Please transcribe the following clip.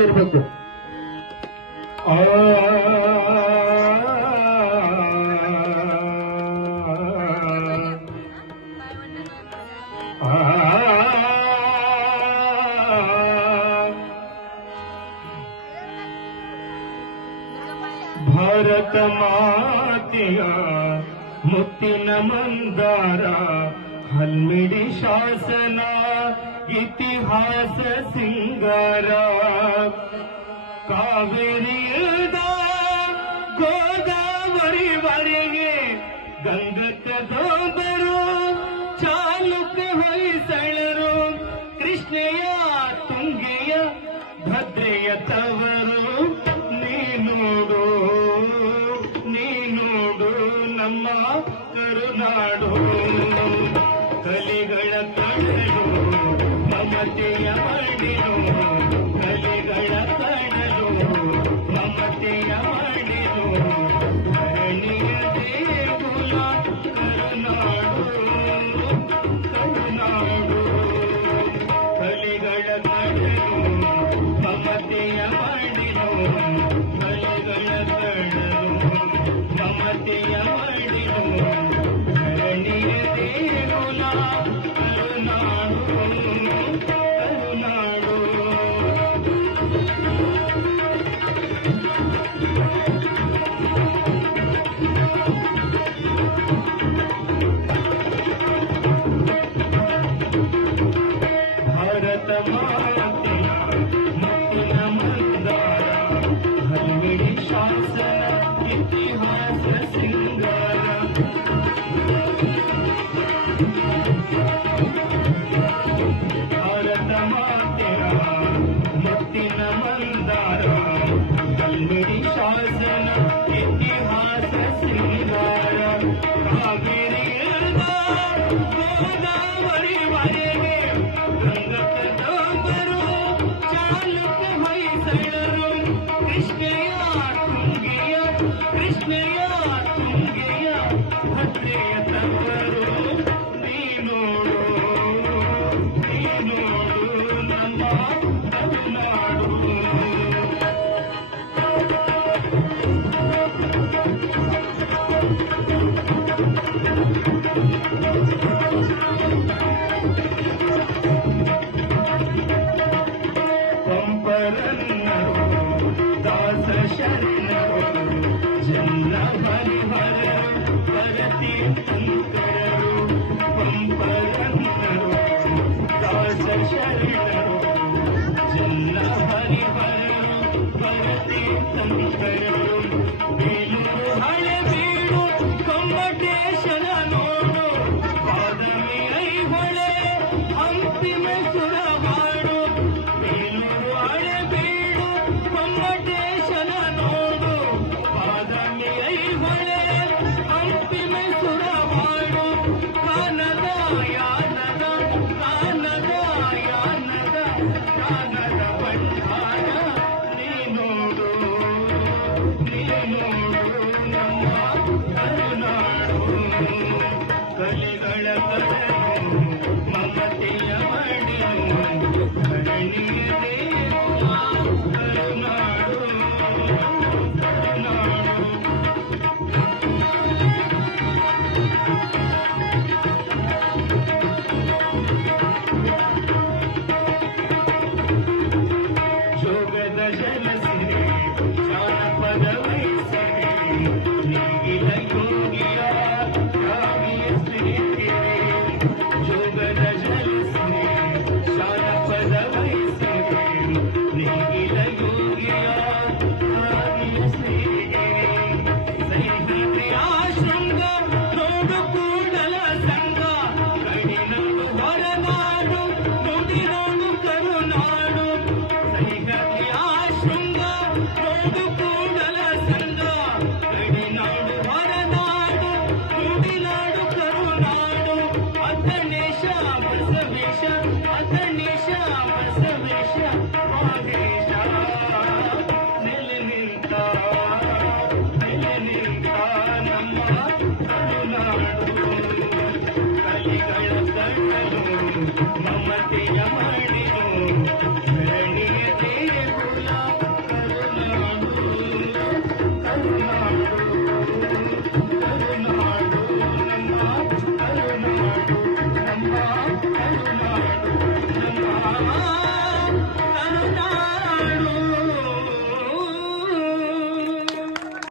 ಇರಬೇಕು. ಭಾರತ ಮಾತೆಯ ಮುತ್ತಿನ ಮಂದಾರ ಹಲ್ಮಿಡಿ ಶಾಸನ ಇತಿಹಾಸ ಸಿಂಗಾರ ಕಾವೇರಿಯಿಂದ ಗೋದಾವರಿವರೆಗೆ ಗಂಗಕದೊಬ್ಬರು ಚಾಲುಕ ಹೊಯ್ಸಳರು ಕೃಷ್ಣೆಯ ತುಂಗೆಯ ಭದ್ರೆಯ ತವರು ನೀನೋಡು ನಮ್ಮ ಕರುನಾಡು ಕಲಿಗಳ ಕಡಲು ಮಮತೆಯ ಮಡಿಲು ಕಲಿಗಳ ಕಡಲು ಮಮತೆಯ ಮಡಿಲು ಧರಣಿಯ ದೇಗುಲ ಕರುನಾಡು ಕಲಿಗಳ ಕಡಲು ಮಮತೆಯ ಮಡಿಲು ಕಲಿಗಳ ಕಡಲು ಮಮತೆಯ ಮಡಿಲು ಧರಣಿಯ ದೇಗುಲ ಭಾರತ ಮಾತೆಯ ಮುತ್ತಿನ ಮಂದಾರ ಹಲ್ಮಿಡಿ ಶಾಸನ ಇತಿಹಾಸ ಸಿಂಗಾರ ಭಾರತ ಮಾತೆಯ ಮುತ್ತಿನ ಮಂದಾರ ಹಲ್ಮಿಡಿ ಶಾಸನ ಇತಿಹಾಸ ಸಿಂಗಾರ ಕಾವೇರಿಯಿಂದ ಗೋದಾವರಿವರೆಗೆ ಗಂಗಕದೊಬ್ಬರು ಚಾಲುಕ ಹೊಯ್ಸಳರು ಕೃಷ್ಣೆಯ ತುಂಗೆಯ ಭದ್ರೆಯ ತವರು ನೀನೋಡು ನಮ್ಮ ಕರುನಾಡು ಪಂಪರನ್ನರು ದಾಸ ಶರಣರು ಜನ್ನ ಹರಿಹರರು ಭರತಿ ಶಂಕರರು ಪಂಪರನ್ನರು ದಾಸ ಶರಣರು ಜನ್ನ ಹರಿಹರರು ಭರತಿ ಶಂಕರರು ಬೇಲೂರು ಹಳೆಬೀಡು ಗೊಮ್ಮಟೇಶನ ನೋಡು ಬಾದಾಮಿ ಐಹೊಳೆ ಹಂಪಿ ಮೈಸೂರವಾಡು ಬೇಲೂರು ಹಳೆಬೀಡು ಗೊಮ್ಮಟೇಶನ ನೋಡು ಬಾದಾಮಿ ಐಹೊಳೆ ಹಂಪಿ ಮೈಸೂರವಾಡು ಕಾನದ ಯಾನದ ಬಂಡಾರ ನೀನೋಡು ನಮ್ಮ ಕರುನಾಡು ಕಲಿಗಳ ಕಡಲು ಮಮತೆಯ ಮಡಿಲು ಧರಣಿಯ ದೇಗುಲ ಕರುನಾಡು ಜೋಗದ ಜಲಸಿರೆ ಜಾನಪದ ವೈಸಿರೆ ನೀಗಿದ ಯೋಗಿಯ ಕಾವ್ಯ ಸ್ಥಿತಿರೆ ಜೋಗದ ಜಲಸಿರೆ ಜಾನಪದ ವೈಸಿರೆ ನೀಗಿದ ಯೋಗಿಯ